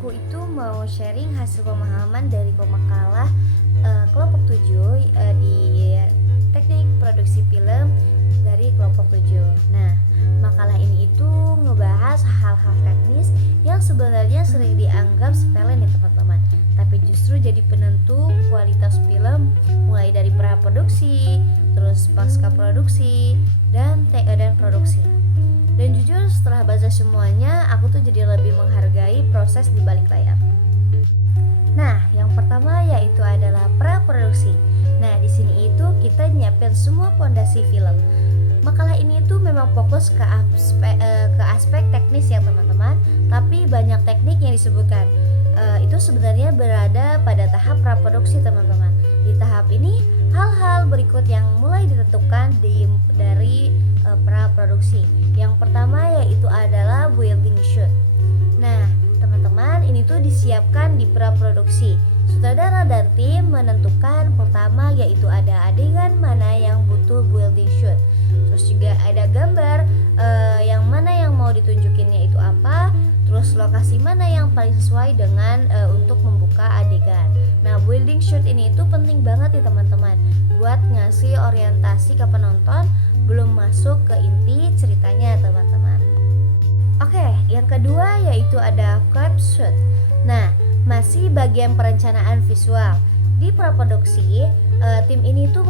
aku itu mau sharing hasil pemahaman dari pemakalah kelompok 7 di teknik produksi film dari kelompok 7. Nah, makalah ini itu ngebahas hal-hal teknis yang sebenarnya sering dianggap sepele nih teman-teman, tapi justru jadi penentu kualitas film mulai dari praproduksi, terus pasca produksi dan produksi. Dan jujur setelah baca semuanya, aku tuh jadi lebih menghargai proses di balik layar. Nah, yang pertama yaitu adalah praproduksi. Nah, di sini itu kita nyiapin semua pondasi film. Makalah ini tuh memang fokus ke aspek teknis ya teman-teman, tapi banyak teknik yang disebutkan. Itu sebenarnya berada pada tahap praproduksi teman-teman. Di tahap ini hal-hal berikut yang mulai ditentukan dari praproduksi. Yang pertama yaitu adalah building shoot. Nah, teman-teman, ini tuh disiapkan di praproduksi. Sutradara dan tim menentukan pertama yaitu ada adegan mana yang butuh building shoot. Terus juga ada gambar yang mana yang mau ditunjukinnya itu apa. Terus lokasi mana yang paling sesuai dengan untuk membuka adegan. Nah, building shoot ini itu penting banget nih teman-teman, buat ngasih orientasi ke penonton belum masuk ke inti ceritanya teman-teman. Oke, yang kedua yaitu ada clip shoot. Nah, masih bagian perencanaan visual. Di praproduksi, tim ini tuh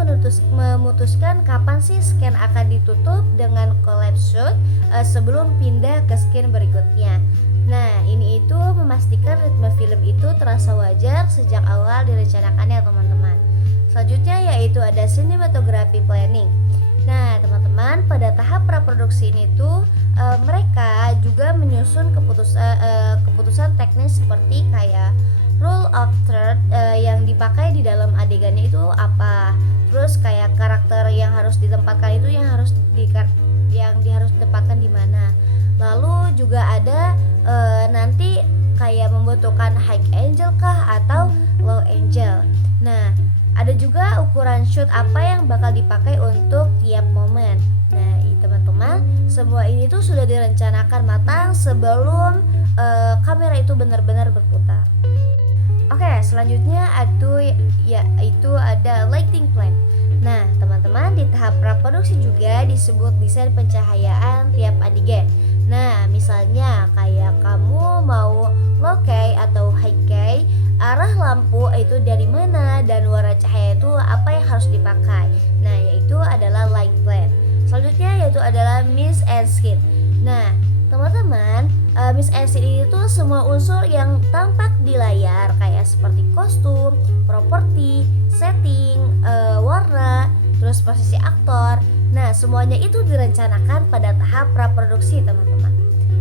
memutuskan kapan sih scan akan ditutup dengan collapse shoot sebelum pindah ke scan berikutnya. Nah, ini itu memastikan ritme film itu terasa wajar sejak awal direncanakannya teman-teman. Selanjutnya yaitu ada cinematography planning. Nah, teman-teman, pada tahap praproduksi ini tuh mereka juga menyusun keputusan teknis seperti kayak rule of third yang dipakai di dalam adegannya itu apa. Terus kayak karakter yang harus ditempatkan itu yang harus ditempatkan di mana. Lalu juga ada nanti kayak membutuhkan high angle kah atau low angle. Nah, ada juga ukuran shoot apa yang bakal dipakai untuk tiap momen. Nah, teman-teman, semua ini tuh sudah direncanakan matang sebelum kamera itu benar-benar berputar. Oke, selanjutnya itu ada lighting plan. Nah, teman-teman, di tahap praproduksi juga disebut desain pencahayaan tiap adegan. Nah, misalnya kayak kamu mau low key atau high key, arah lampu itu dari mana dan warna cahaya itu apa yang harus dipakai. Nah, yaitu adalah light plan. Selanjutnya yaitu adalah mist and scene. Nah, teman-teman, mist and scene itu semua unsur yang tampak di layar kayak seperti kostum, properti, setting, warna, terus posisi aktor. Nah, semuanya itu direncanakan pada tahap praproduksi, teman-teman.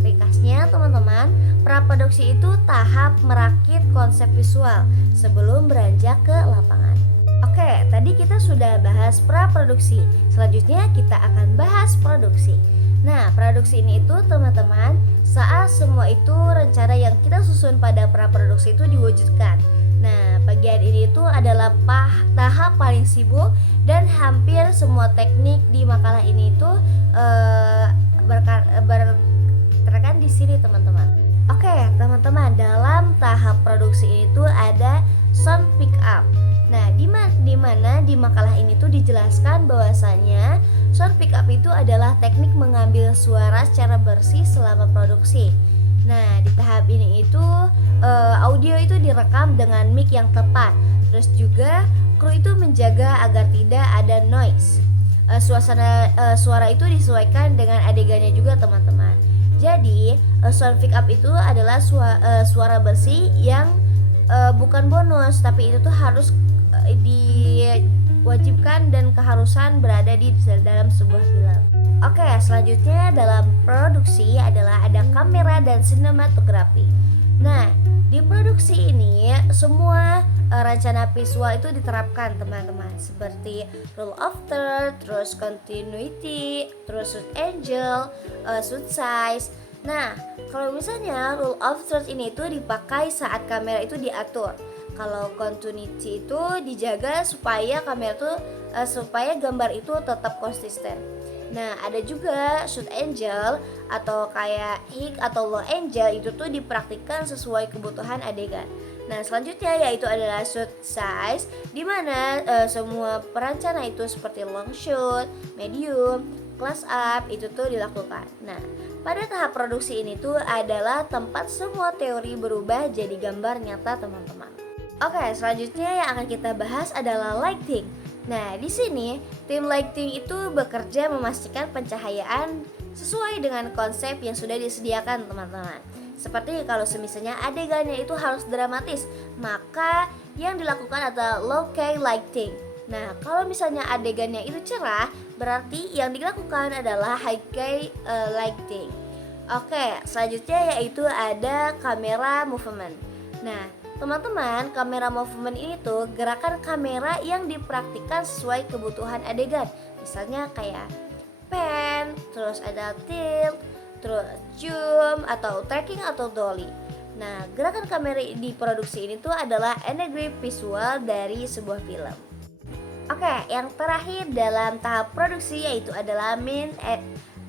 Ringkasnya, teman-teman, praproduksi itu tahap merakit konsep visual sebelum beranjak ke lapangan. Oke, tadi kita sudah bahas praproduksi. Selanjutnya kita akan bahas produksi. Nah, produksi ini itu teman-teman, saat semua itu rencana yang kita susun pada praproduksi itu diwujudkan. Nah, bagian ini itu adalah tahap paling sibuk dan hampir semua teknik di makalah ini itu berterkan di sini teman-teman. Oke, teman-teman, dalam tahap produksi itu ada sound pick up. Nah, di mana di makalah ini tuh dijelaskan bahwasanya sound pick up itu adalah teknik mengambil suara secara bersih selama produksi. Nah, di tahap ini itu audio itu direkam dengan mic yang tepat. Terus juga kru itu menjaga agar tidak ada noise. Suara itu disesuaikan dengan adegannya juga teman-teman. Jadi sound pick up itu adalah suara bersih yang bukan bonus, tapi itu tuh harus diwajibkan dan keharusan berada di dalam sebuah film. Oke, selanjutnya dalam produksi adalah ada kamera dan sinematografi. Nah, di produksi ini semua rencana visual itu diterapkan teman-teman, seperti rule of third, terus continuity, terus shoot angle, shoot size. Nah, kalau misalnya rule of third ini itu dipakai saat kamera itu diatur. Kalau continuity itu dijaga supaya kamera itu supaya gambar itu tetap konsisten. Nah, ada juga shoot angel atau kayak hik atau low angel, itu tuh dipraktikkan sesuai kebutuhan adegan. Nah, selanjutnya yaitu adalah shoot size, di mana semua perencana itu seperti long shoot, medium, close up itu tuh dilakukan. Nah, pada tahap produksi ini tuh adalah tempat semua teori berubah jadi gambar nyata, teman-teman. Oke, selanjutnya yang akan kita bahas adalah lighting. Nah, di sini tim lighting itu bekerja memastikan pencahayaan sesuai dengan konsep yang sudah disediakan, teman-teman. Seperti kalau semisalnya adegannya itu harus dramatis, maka yang dilakukan adalah low key lighting. Nah, kalau misalnya adegannya itu cerah, berarti yang dilakukan adalah high key lighting. Oke, selanjutnya yaitu ada kamera movement. Nah, teman-teman, kamera movement ini tuh gerakan kamera yang dipraktikkan sesuai kebutuhan adegan. Misalnya kayak pan, terus ada tilt, terus zoom atau tracking atau dolly. Nah, gerakan kamera di produksi ini tuh adalah energi visual dari sebuah film. Oke, yang terakhir dalam tahap produksi yaitu adalah main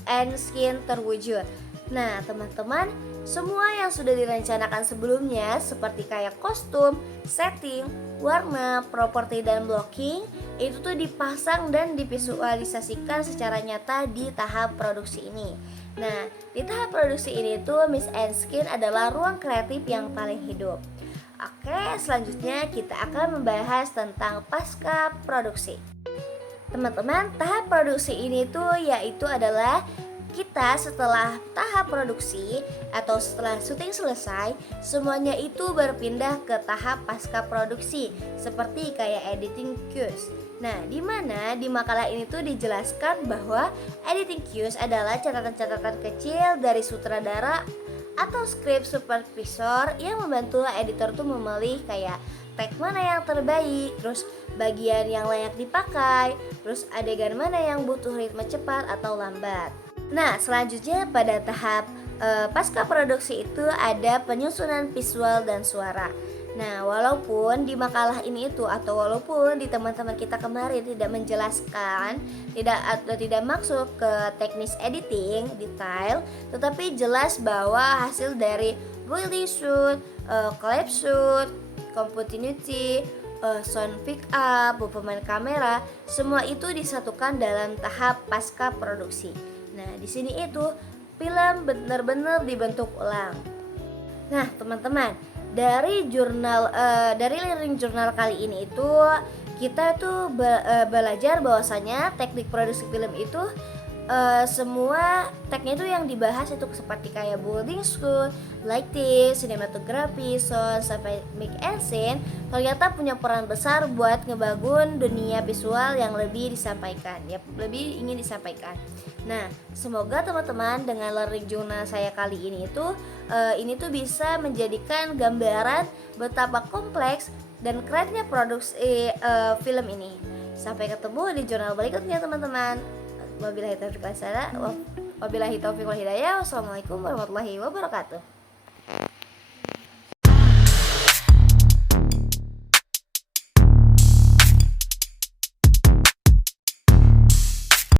and skin terwujud. Nah, teman-teman, semua yang sudah direncanakan sebelumnya seperti kayak kostum, setting, warna, properti dan blocking itu tuh dipasang dan divisualisasikan secara nyata di tahap produksi ini. Nah, di tahap produksi ini tuh Miss and Skin adalah ruang kreatif yang paling hidup. Oke, selanjutnya kita akan membahas tentang pasca produksi. Teman-teman, tahap produksi ini tuh yaitu adalah kita setelah tahap produksi atau setelah syuting selesai, semuanya itu berpindah ke tahap pasca produksi seperti kayak editing cues. Nah, di mana di makalah ini tuh dijelaskan bahwa editing cues adalah catatan-catatan kecil dari sutradara atau script supervisor yang membantu editor tuh memilih kayak tag mana yang terbaik, terus bagian yang layak dipakai, terus adegan mana yang butuh ritme cepat atau lambat. Nah, selanjutnya pada tahap pasca produksi itu ada penyusunan visual dan suara. Nah, walaupun di makalah ini itu atau walaupun di teman-teman kita kemarin tidak menjelaskan, tidak masuk ke teknis editing detail, tetapi jelas bahwa hasil dari Rolling shoot, clip shoot, continuity, sound pick up, movement kamera, semua itu disatukan dalam tahap pasca produksi. Nah, di sini itu film benar-benar dibentuk ulang. Nah, teman-teman, dari learning journal kali ini itu kita tuh belajar bahwasanya teknik produksi film itu semua teknik itu yang dibahas itu seperti kayak building school, lighting, sinematografi, sound sampai make and scene ternyata punya peran besar buat ngebangun dunia visual yang lebih ingin disampaikan. Nah, semoga teman-teman dengan learning journal saya kali ini tuh bisa menjadikan gambaran betapa kompleks dan kerennya produksi film ini. Sampai ketemu di jurnal berikutnya, teman-teman. Wabillahi taufiq wal hidayah. Wassalamualaikum warahmatullahi wabarakatuh.